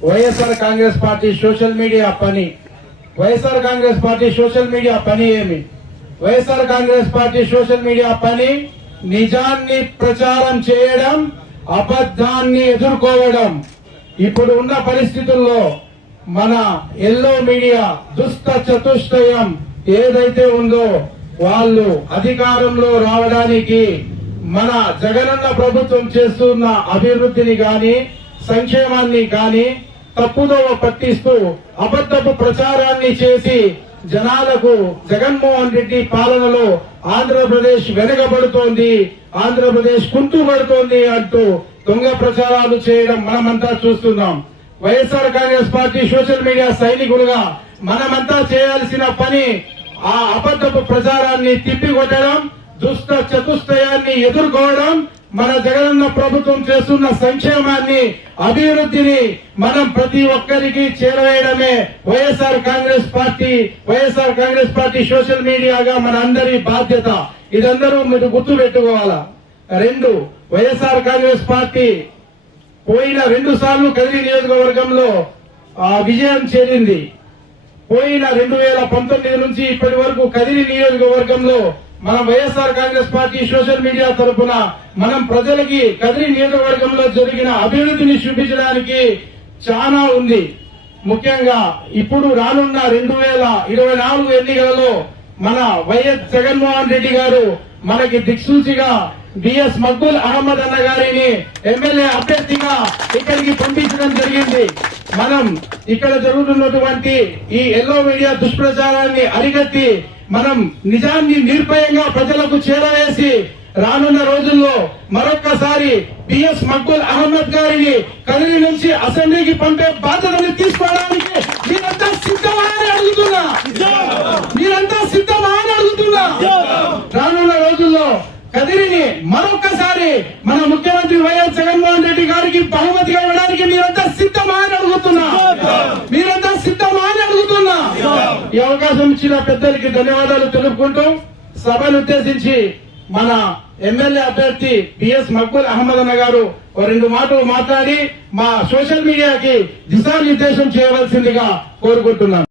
YSR Congress party social media పని. YSR Congress party social media పని ఏమి? YSR Congress party social media పని నిజాన్ని ప్రచారం చేయడం అబద్ధాన్ని ఎదుర్కోవడం. ఇప్పుడు ఉన్న పరిస్థితుల్లో మన ఎల్లో మీడియా దుష్ట చతుష్టయం ఏదైతే ఉందో వాళ్ళు అధికారంలో రావడానికి మన జగనన్న ప్రభుత్వం చేస్తున్న అభివృద్ధిని గాని సంక్షేమాన్ని గాని తప్పుదోవ పట్టిస్తూ అబద్ధపు ప్రచారాన్ని చేసి జనాలకు జగన్మోహన్ రెడ్డి పాలనలో ఆంధ్రప్రదేశ్ వెనుకబడుతోంది ఆంధ్రప్రదేశ్ కుంటుపడుతోంది అంటూ దొంగ ప్రచారాలు చేయడం మనమంతా చూస్తున్నాం. YSR Congress party social media సైనికులుగా మనమంతా చేయాల్సిన పని ఆ అబద్ధపు ప్రచారాన్ని తిప్పికొట్టడం దుష్ట చతుష్టయాన్ని ఎదుర్కోవడం మన జగనన్న ప్రభుత్వం చేస్తున్న సంక్షేమాన్ని అభివృద్ధిని మనం ప్రతి ఒక్కరికి చేరవేయడమే YSR Congress party YSR Congress party social మీడియాగా మన అందరి బాధ్యత. ఇదందరూ మీరు గుర్తు పెట్టుకోవాలా రెండు వైఎస్ఆర్ కాంగ్రెస్ పార్టీ పోయిన రెండు సార్లు కదిరి నియోజకవర్గంలో విజయం చేరింది. పోయిన రెండు వేల పంతొమ్మిది నుంచి ఇప్పటి వరకు కదిరి నియోజకవర్గంలో మనం YSR Congress party social media తరఫున మనం ప్రజలకి కదిరి నియోజకవర్గంలో జరిగిన అభివృద్ధిని చూపించడానికి చాలా ఉంది. ముఖ్యంగా ఇప్పుడు రానున్న రెండు వేల ఇరవై నాలుగు ఎన్నికలలో మన వైఎస్ జగన్మోహన్ రెడ్డి గారు మనకి దిక్సూచిగా బిఎస్ మక్బుల్ అహ్మద్ అన్న గారిని ఎమ్మెల్యే అభ్యర్థిగా ఇక్కడికి పంపించడం జరిగింది. మనం ఇక్కడ జరుగుతున్నటువంటి ఈ ఎల్లో మీడియా దుష్ప్రచారాన్ని అరికట్టి మనం నిజాన్ని నిర్భయంగా ప్రజలకు చేరవేసి రానున్న రోజుల్లో మరొక్కసారి పిఎస్ మక్బుల్ అహ్మద్ గారిని కదిరి నుంచి అసెంబ్లీకి పంపే బాధ్యతను తీసుకోవడానికి మీరంతా సిద్ధమా అని అడుగుతున్నా. మీరంతా సిద్ధమా అని అడుగుతున్నా. రానున్న రోజుల్లో కదిరిని మరొక్కసారి మన ముఖ్యమంత్రి వైఎస్ జగన్మోహన్ రెడ్డి గారికి బహుమతి ఈ అవకాశం ఇచ్చిన పెద్దలకి ధన్యవాదాలు తెలుపుకుంటూ సభను ఉద్దేశించి మన ఎమ్మెల్యే అభ్యర్థి పిఎస్ మక్బుల్ అహ్మద్ అన్న గారు ఓ రెండు మాటలు మాట్లాడి మా సోషల్ మీడియాకి దిశానిర్దేశం చేయవలసిందిగా కోరుకుంటున్నాను.